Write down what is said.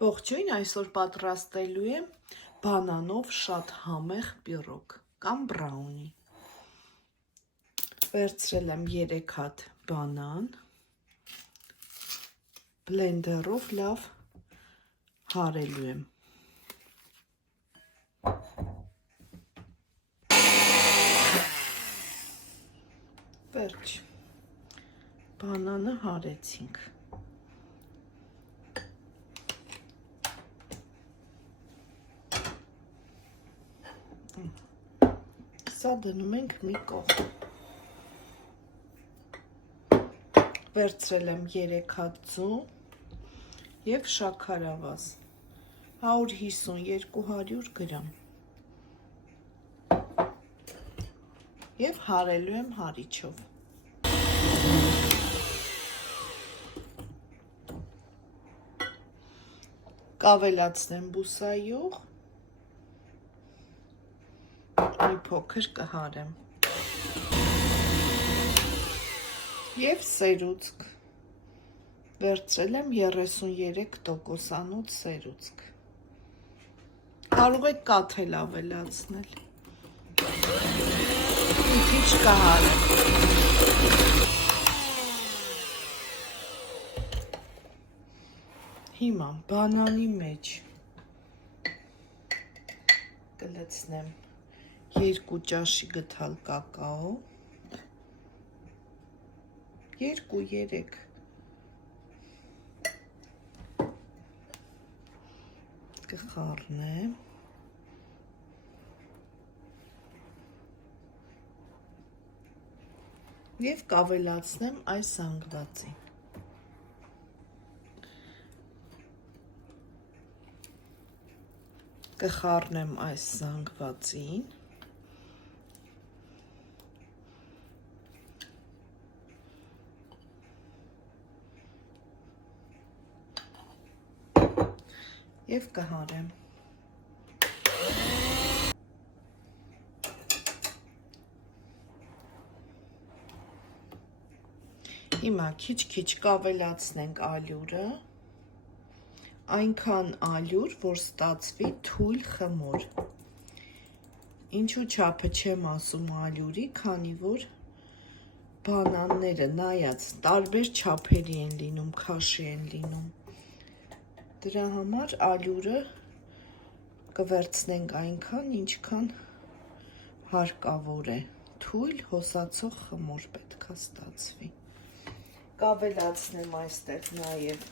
Ողջույն, այսօր պատրաստելու եմ բանանով շատ համեղ պիրոգ կամ բրաունի։ Վերցրել եմ 3 հատ բանան, բլենդերով լավ հարելու եմ։ Վերջ, բանանը հարեցինք։ Սա դնում ենք մի կողմ։ Վերցրել եմ 3 հատ ձու և շաքարավազ 150-200 գրամ և հարելու եմ հարիչով։ Կավելացնեմ բուսայուղ, մի փոքր կհարեմ և սերուցք, վերցրել եմ 33% սերուցք, կարող եք կաթել ավելացնել, մի քիչ կհարեմ։ Հիմա բանանի մեջ կլցնեմ 2 ճաշի գթալ կակաո, 2-3 կխառնեմ և կավելացնեմ այս զանգվածին։ Կխառնեմ այս զանգվածին և կհարեմ։ Հիմա քիչ-քիչ կավելացնենք ալյուրը, այնքան ալյուր, որ ստացվի թույլ խմոր։ Ինչու չափը չեմ ասում ալյուրի, քանի որ բանանները նայած տարբեր չափերի են լինում, քաշի են լինում։ Դրա համար ալյուրը կվերցնենք այնքան, ինչքան հարկավոր է, թույլ հոսացող խմոր պետք է ստացվի։ Կավելացնեմ այստեղ նաև